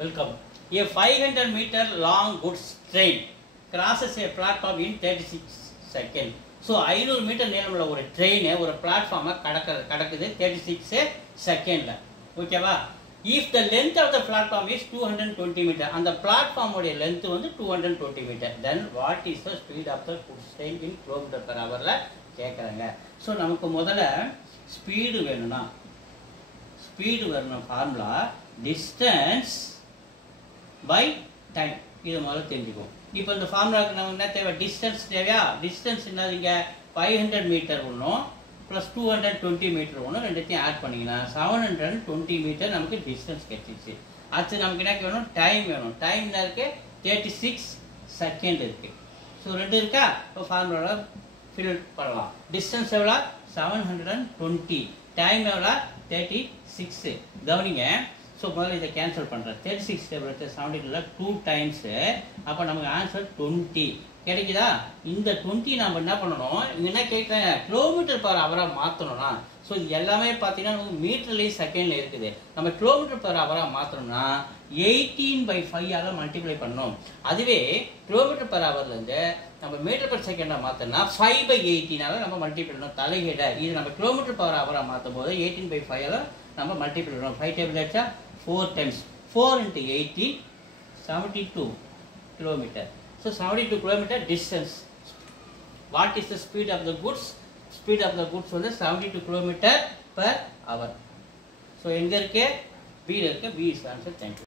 Welcome. A 500-meter long goods train crosses a platform in 36 seconds. So 500 metre நீளமுள்ள ஒரு train ஒரு பிளாட்ஃபார்மை கடக்குது 36 செகண்ட்ல. ஓகேவா? If the length of the platform is 220 meter, அந்த platform உடைய லென்த் வந்து 220 metre, then what is the speed of the goods train in kilometer per hourல கேட்குறாங்க. ஸோ நமக்கு முதல்ல ஸ்பீடு வேணும்னா ஃபார்முலா டிஸ்டன்ஸ் பை டைம், இது முதல்ல தெரிஞ்சுக்குவோம். இப்போ இந்த ஃபார்முலாவுக்கு நமக்கு என்ன தேவை? டிஸ்டன்ஸ் தேவையா? டிஸ்டன்ஸ் என்னதுங்க? 500 மீட்டர் ஒன்றும் ப்ளஸ் 220 மீட்டர் ஒன்றும் ரெண்டுத்தையும் ஆட் பண்ணிங்கன்னா 720 மீட்டர் நமக்கு டிஸ்டன்ஸ் கிடைச்சிச்சு. அடுத்து நமக்கு என்ன வேணும்? டைம் வேணும். டைம் என்ன இருக்கு? 36 செகண்ட் இருக்கு. ஸோ ரெண்டு இருக்கா? இப்போ ஃபார்முலாவில் ஃபில் பண்ணலாம். டிஸ்டன்ஸ் எவ்வளோ? 720. டைம் எவ்வளோ? 36. கவனிங்க. ஸோ முதல்ல இதை கேன்சல் பண்ணுறேன். 36 70 2 டைம்ஸு, அப்போ நமக்கு ஆன்சர் 20 கிடைக்குதா? இந்த 20 நம்ம என்ன பண்ணணும்? இங்கே என்ன கேட்குறேன்? கிலோமீட்டர் பர் ஹவராக மாற்றணும்னா, ஸோ இது எல்லாமே பார்த்தீங்கன்னா நமக்கு மீட்டர்லேயும் செகண்டில் இருக்குது. நம்ம கிலோமீட்டர் பர் ஹவராக மாற்றணும்னா 18/5 மல்டிப்ளை பண்ணணும். அதுவே கிலோமீட்டர் பர் ஹவர்லேருந்து நம்ம மீட்டர் பர் செகண்டாக மாற்றோம்னா 5/18 நம்ம மல்டிப்ளை பண்ணணும். தலைகீழ இது நம்ம கிலோமீட்டர் பர் ஹவராக மாற்றும் போது 18/5 நம்ம மல்டிப்ளை பண்ணணும். 5 டேபிள் ஆச்சா? 4 times 4 into 80 72 kilometer. So 72 kilometer distance. What is the speed of the goods? Speed of the goods வந்து 72 kilometer per hour. So எங்க இருக்கு? B இருக்கு. B is answer. Thank you.